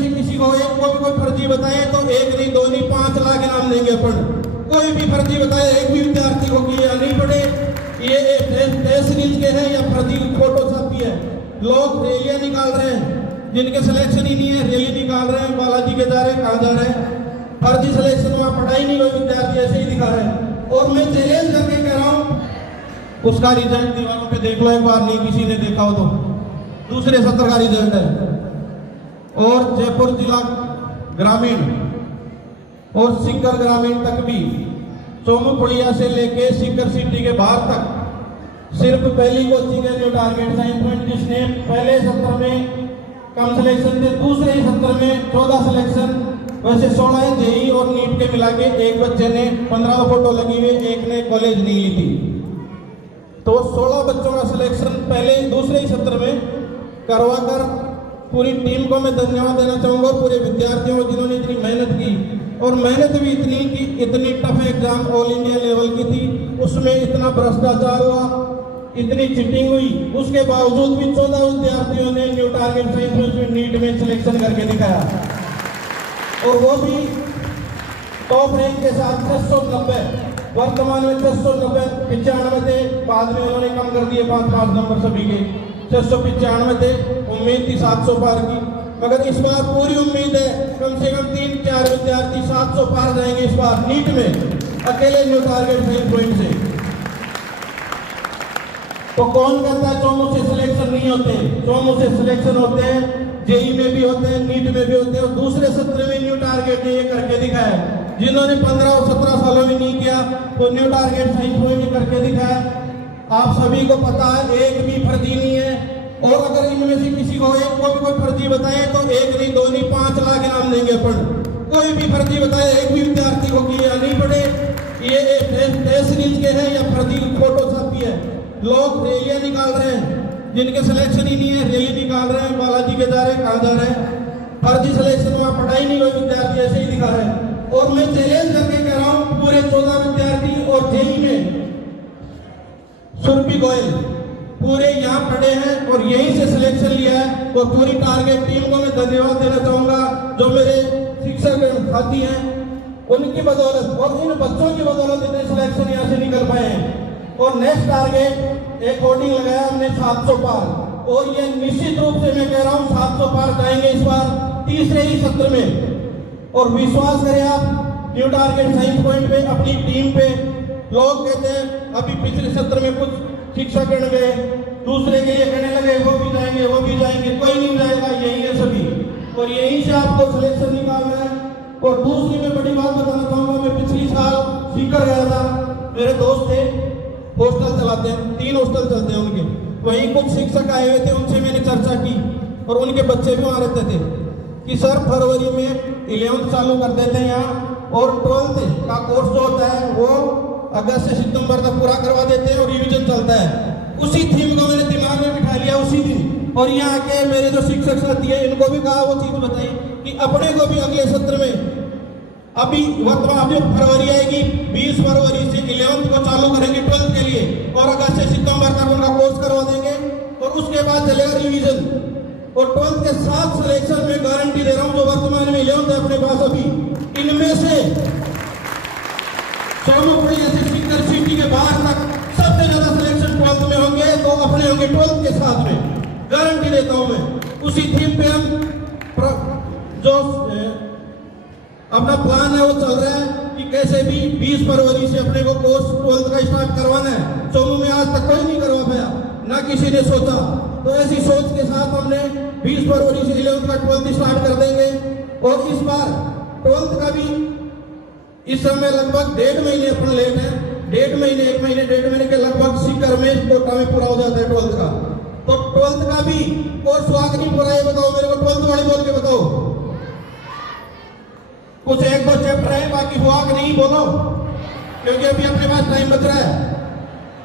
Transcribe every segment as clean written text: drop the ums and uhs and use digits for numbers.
से किसी को एक को भी कोई फर्जी बताए तो एक नहीं, दो नहीं, 5 लाख इनाम देंगे अपन। कोई भी फर्जी बताए एक भी विद्यार्थी को कि या नहीं पढ़े, ये टेस्ट सीरीज के हैं या फर्जी फोटो छापी है। लोग रैलियां निकाल रहे हैं, जिनके सिलेक्शन ही नहीं है रैली निकाल रहे हैं, बालाजी के जा रहे हैं, कहाँ जा रहे हैं, फर्जी सिलेक्शन में पढ़ाई नहीं, कोई विद्यार्थी ऐसे ही दिखा रहे हैं। और मैं चैलेंज करके कह रहा हूँ, उसका रिजल्ट दीवारों पे देख लो एक बार, नहीं किसी ने देखा हो तो, दूसरे सत्र का रिजल्ट है। और जयपुर जिला ग्रामीण और सीकर ग्रामीण तक भी, सोमपुड़िया से लेके सीकर सिटी के बाहर तक सिर्फ पहली कोचिंग है न्यू टारगेट साइंस पॉइंट, जिसने पहले सत्र में कम सिलेक्शन थे, दूसरे सत्र में 14 सिलेक्शन, वैसे 16 जेई और नीट के मिला के एक बच्चे ने 15 फोटो लगी हुई, एक ने कॉलेज नहीं ली थी, तो 16 बच्चों का सिलेक्शन पहले दूसरे ही सत्र में करवा कर पूरी टीम को मैं धन्यवाद देना चाहूँगा, पूरे विद्यार्थियों को जिन्होंने इतनी मेहनत की। और मेहनत भी इतनी की, इतनी tough exam all India level की थी, उसमें इतना भ्रष्टाचार हुआ, इतनी चीटिंग हुई, उसके बावजूद भी 14 विद्यार्थियों ने न्यू टारगेट साइंस में नीट में सिलेक्शन करके दिखाया, और वो भी टॉप रैंक के साथ 690, वर्तमान में 690, 95 थे, बाद में उन्होंने कम कर दिए 5 नंबर सभी के, 695 थे, उम्मीद थी 700 पार की, मगर इस बार पूरी उम्मीद है कम से कम 3-4 विद्यार्थी 700 पार जाएंगे इस बार नीट में, अकेले न्यू टारगेट साइंस पॉइंट से। तो कौन कहता है चौमू से सिलेक्शन नहीं होते? चौमू से सिलेक्शन होते हैं, जेई में भी होते हैं, नीट में भी होते हैं, और दूसरे सत्र में न्यू टारगेट ने ये करके दिखाया। जिन्होंने 15 और 17 सालों में नहीं किया तो न्यू टारगेट साइंस पॉइंट ने करके दिखाया। आप सभी को पता है एक भी फर्जी नहीं है, और अगर इनमें से किसी को एक को भी कोई फर्जी बताए तो एक नहीं, दो नहीं, 5 लाख इनाम देंगे अपन। कोई भी फर्जी बताए एक भी विद्यार्थी को कि या नहीं पढ़े, ये टेस्ट सीरीज के हैं या फर्जी फोटो छापी है। लोग रैलियां निकाल रहे हैं, जिनके सिलेक्शन ही नहीं है रैली निकाल रहे हैं, बालाजी के जा रहे हैं, कहाँ जा रहे हैं, फर्जी सिलेक्शन में पढ़ाई नहीं, कोई विद्यार्थी ऐसे ही दिखा रहे हैं। और मैं चैलेंज करके कह रहा हूँ, पूरे 14 विद्यार्थी और जेई में सुरभि गोयल पूरे यहाँ पढ़े हैं और यहीं से सिलेक्शन लिया है, और पूरी टारगेट टीम को मैं धन्यवाद देना चाहूंगा, जो मेरे शिक्षक साथी हैं उनकी बदौलत और इन बच्चों की बदौलत इतने सिलेक्शन यहाँ से निकल पाए हैं। और नेक्स्ट टारगेट एक होर्डिंग लगाया हमने 700 पार, और ये निश्चित रूप से मैं कह रहा हूँ 700 पार जाएंगे इस बार तीसरे ही सत्र में। और विश्वास करें आप न्यू टारगेट साइंस पॉइंट पे, अपनी टीम पे। लोग कहते हैं अभी पिछले सत्र में कुछ शिक्षक गण गए, दूसरे के लिए कहने लगे वो भी जाएंगे, वो भी जाएंगे, कोई नहीं जाएगा, यही है सभी, और यहीं से आपको सिलेक्शन निकालना है। और दूसरी मैं बड़ी बात बताना चाहूंगा, मैं पिछली साल सीकर गया था, मेरे दोस्त थे, हॉस्टल चलाते हैं, 3 हॉस्टल चलते हैं उनके, वहीं कुछ शिक्षक आए हुए थे, उनसे मैंने चर्चा की, और उनके बच्चे भी वहाँ रहते थे कि सर फरवरी में 11th चालू कर देते हैं यहाँ, और 12th का कोर्स जो होता है वो अगस्त से सितंबर तक पूरा करवा देते हैं, और रिवीजन चलता है। उसी थीम को मैंने दिमाग में बिठा लिया उसी दिन, और यहाँ आके मेरे जो शिक्षक साथी है इनको भी कहा वो चीज बताई कि अपने को भी अगले सत्र में अभी वर्तमान फरवरी आएगी, 20 फरवरी से 11th को चालू करेंगे 12th के लिए, और अगस्त से सितंबर तक उनका कोर्स करवा देंगे, और उसके बाद चलेगा रिवीजन। और 12th के 7 सिलेक्शन में गारंटी दे रहा हूँ, जो वर्तमान में 11th है अपने पास अभी, इनमें से सोमपुड़िया से सीकर सिटी के बाहर तक सबसे ज्यादा सिलेक्शन 12th में होंगे, तो अपने होंगे 12th के साथ में, गारंटी देता हूं मैं। उसी थीम पे हम जो अपना प्लान है वो चल रहा है कि कैसे भी 20 फरवरी से अपने को कोर्स 12th का स्टार्ट करवाना है। चोमू में आज तक कोई नहीं करवा पाया, ना किसी ने सोचा, तो ऐसी सोच के साथ हमने 20 फरवरी से 11th का 12th स्टार्ट कर देंगे। और इस बार 12th का भी इस समय लगभग 1.5 महीने अपन लेट है, 1.5 महीने 1 महीने 1.5 महीने के लगभग सीकर में कोटा में पूरा हो जाता है 12th का। तो 12th का भी कोर्स हुआ कि नहीं पूरा, ये बताओ मेरे को, 12th वाले बोल के बताओ। कुछ 1-2 चैप्टर है, बाकी हुआ कि नहीं बोलो, क्योंकि अभी अपने पास टाइम बच रहा है।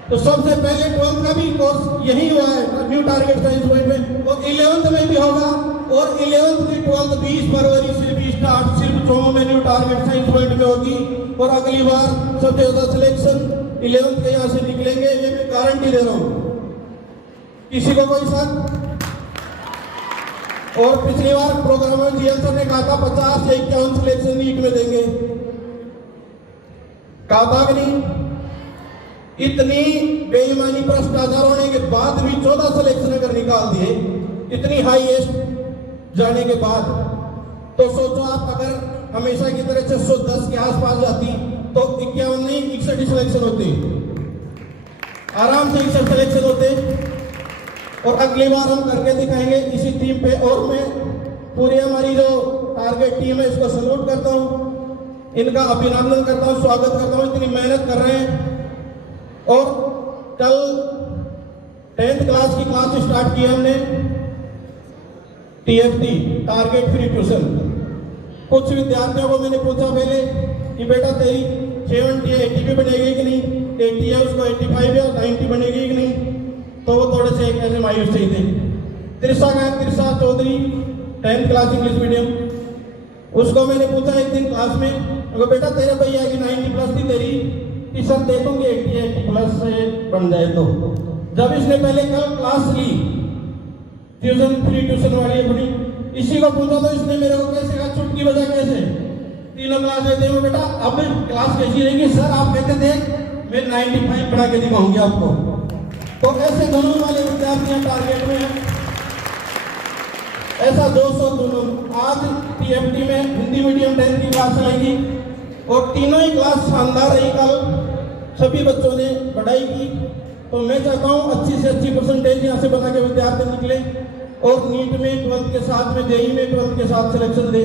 तो सबसे पहले 12th का भी कोर्स यही हुआ है न्यू टारगेट साइंस पॉइंट में, और 11th में भी होगा, और 11th की 12th 20 फरवरी से भी स्टार्ट सिर्फ चोमू में न्यू टारगेट साइंस पॉइंट में होगी। और अगली बार सबसे ज्यादा सिलेक्शन 11th के यहाँ से निकलेंगे, ये मैं गारंटी दे रहा हूँ। किसी को कोई शक? और पिछली बार प्रोग्राम में जीएल सर ने कहा था 50 से 51 सिलेक्शन नीट में देंगे, कहा था कि नहीं? इतनी बेईमानी भ्रष्टाचार होने के बाद भी 14 सिलेक्शन अगर निकाल दिए, इतनी हाईएस्ट जाने के बाद, तो सोचो आप अगर हमेशा की तरह 610 के आसपास जाती तो 51 नहीं 61 सिलेक्शन होते, आराम से 61 सिलेक्शन होते। और अगली बार हम करके दिखाएंगे इसी थीम पे। और मैं पूरी हमारी जो टारगेट टीम है इसको सल्यूट करता हूँ, इनका अभिनंदन करता हूँ, स्वागत करता हूँ, इतनी मेहनत कर रहे हैं। और कल 10th क्लास की क्लास स्टार्ट की हमने TFT, टारगेट फ्री ट्यूशन। कुछ विद्यार्थियों को मैंने पूछा पहले कि बेटा तेरी 70 या 80 भी बनेगी कि नहीं, 80 है उसको 85 या 90 बनेगी कि नहीं, तो वो थोड़े से ऐसे मायूस चाहिए थे। Trisha Chaudhary 10th class English medium, उसको मैंने पूछा एक दिन क्लास में, अगर बेटा तेरे भैया की 90 प्लस थी तेरी, कि सर देखोगे 80 प्लस से बन जाए तो। जब इसने पहले कल क्लास ली ट्यूशन फ्री ट्यूशन वाली अपनी, इसी को पूछा तो इसने मेरे को कैसे कहा चुटकी बजा कैसे, तीनों क्लास लेते हो बेटा अब क्लास कैसी रहेगी, सर आप कहते थे मैं 95 पढ़ा के दिखाऊंगी आपको। तो ऐसे दोनों वाले विद्यार्थी टारगेट में हैं, ऐसा 200 दोनों। आज TFT में हिंदी मीडियम 10th की क्लास चलेगी और तीनों ही क्लास शानदार रही कल, सभी बच्चों ने पढ़ाई की। तो मैं चाहता हूँ अच्छी से अच्छी परसेंटेज यहाँ से बना के विद्यार्थी निकले और नीट में 12th के साथ में, JEE में 12th के साथ सिलेक्शन दे।